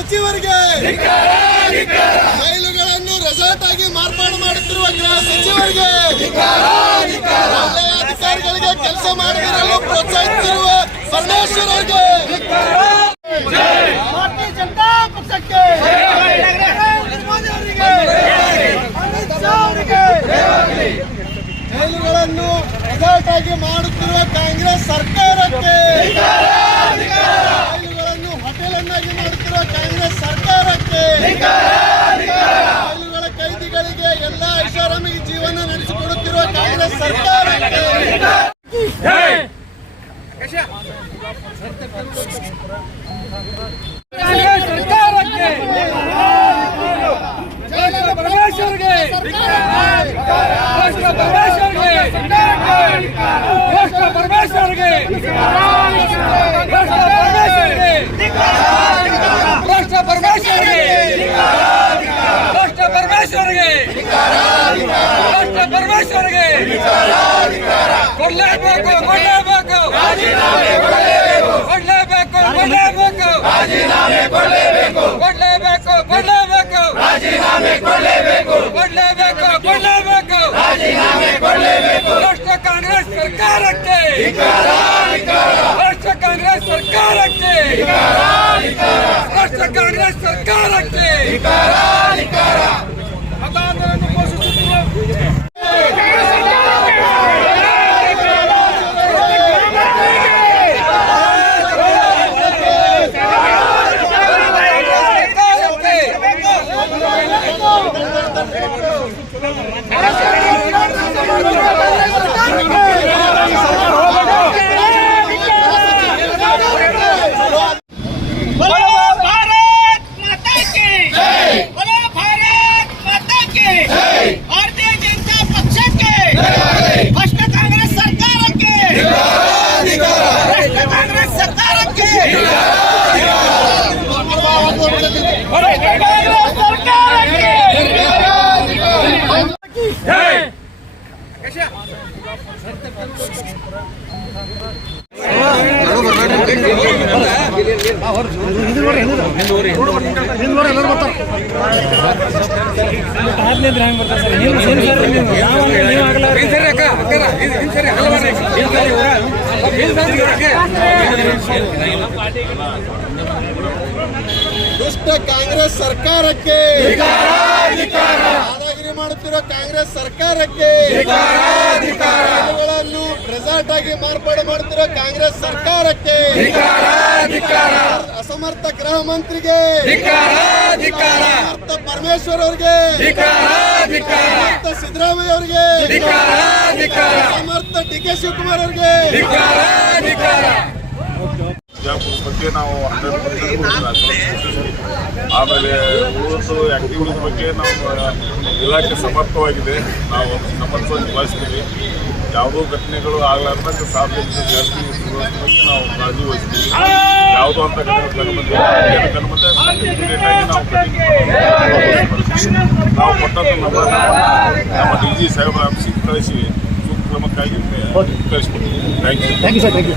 ಸಚಿವರಿಗೆ ರೈಲುಗಳನ್ನು ರೆಸಾರ್ಟ್ ಆಗಿ ಮಾರ್ಪಾಡು ಮಾಡುತ್ತಿರುವ ಗೃಹ ಸಚಿವರಿಗೆ ಒಳ್ಳೆಯ ಅಧಿಕಾರಿಗಳಿಗೆ ಕೆಲಸ ಮಾಡದಿರಲು ಪ್ರೋತ್ಸಾಹಿಸುತ್ತಿರುವ ಪರಮೇಶ್ವರ್ ಅವರಿಗೆ ಭಾರತೀಯ ಜನತಾ ಪಕ್ಷಕ್ಕೆ ಜೈಲುಗಳನ್ನು ರೆಸಾರ್ಟ್ ಆಗಿ ಮಾಡುತ್ತಿರುವ ಕಾಂಗ್ರೆಸ್ ಸರ್ಕಾರಕ್ಕೆ. ಕಾಂಗ್ರೆಸ್ ಸರ್ಕಾರಕ್ಕೆ ಕಾಂಗ್ರೆಸ್ ಸರ್ಕಾರಕ್ಕೆ ಪರಮೇಶ್ವರ್ಗೆ ಪರಮೇಶ್ವರ್ಗೆ ಪರಮೇಶ್ವರ್ಗೆ ಕೊಡಲೇಬೇಕು ಕೊಡಲೇಬೇಕು. ರಾಜೀನಾಮೆ ಕೊಡಲೇಬೇಕು. ಕೊಡಲೇಬೇಕು ಕೊಡಲೇಬೇಕು. ರಾಜೀನಾಮೆ ಕೊಡಲೇಬೇಕು. ಕೊಡಲೇಬೇಕು ಕೊಡಲೇಬೇಕು. ರಾಜೀನಾಮೆ ಕೊಡಲೇಬೇಕು. ಕೊಡಲೇಬೇಕು ಕೊಡಲೇಬೇಕು. ರಾಜೀನಾಮೆ ಕೊಡಲೇಬೇಕು. ರಾಷ್ಟ್ರ ಕಾಂಗ್ರೆಸ್ ಸರ್ಕಾರಕ್ಕೆ. ರಾಷ್ಟ್ರ ಕಾಂಗ್ರೆಸ್ ಸರ್ಕಾರಕ್ಕೆ. ರಾಷ್ಟ್ರ ಕಾಂಗ್ರೆಸ್ ಸರ್ಕಾರಕ್ಕೆ. ¡Gracias! ದುಷ್ಟ ಕಾಂಗ್ರೆಸ್ ಸರ್ಕಾರಕ್ಕೆ. ಮಾಡುತ್ತಿರೋ ಕಾಂಗ್ರೆಸ್ ಸರ್ಕಾರಕ್ಕೆ. ಸರ್ಕಾರಕ್ಕೆ ಅಸಮರ್ಥ ಗೃಹ ಮಂತ್ರಿಗೆ. ಅಸಮರ್ಥ ಪರಮೇಶ್ವರ್ ಅವರಿಗೆ ಅಸಮರ್ಥ ಸಿದ್ದರಾಮಯ್ಯ ಅವರಿಗೆ ಅಸಮರ್ಥ ಡಿ ಕೆ ಶಿವಕುಮಾರ್ ಅವರಿಗೆ ಬಿಜಾಪುರ ಬಗ್ಗೆ ನಾವು ಹಂಡ್ರೆಡ್ ಪರ್ಸೆಂಟ್ ಆಮೇಲೆ ಉಳಿದು ಆಕ್ಟಿವಿಟಿ ಬಗ್ಗೆ ನಾವು ಇಲಾಖೆ ಸಮರ್ಥವಾಗಿದೆ. ನಾವು ಸಮರ್ಥವಾಗಿ ನಿಭಾಯಿಸ್ತೀವಿ ಯಾವುದೋ ಘಟನೆಗಳು ಆಗಲಾರ್ದಂಗೆ ಸಾರ್ವಜನಿಕ ಜಾಸ್ತಿ ಬಗ್ಗೆ ನಾವು ಕಾಳಜಿ ವಹಿಸ್ತೀವಿ ಯಾವುದೋ ಅಂತ ನಾವು ಕೊಟ್ಟಂತ ನಮ್ಮ ನಮ್ಮ ಡಿ ಜಿ ಸಾಹೇಬರ ಆಫೀಸಿಗೆ ಕಳಿಸಿ. ಸೂಕ್ತ ಕ್ರಮಕ್ಕಾಗಿ ಕಳಿಸ್ಕೊಡ್ತೀವಿ. Thank you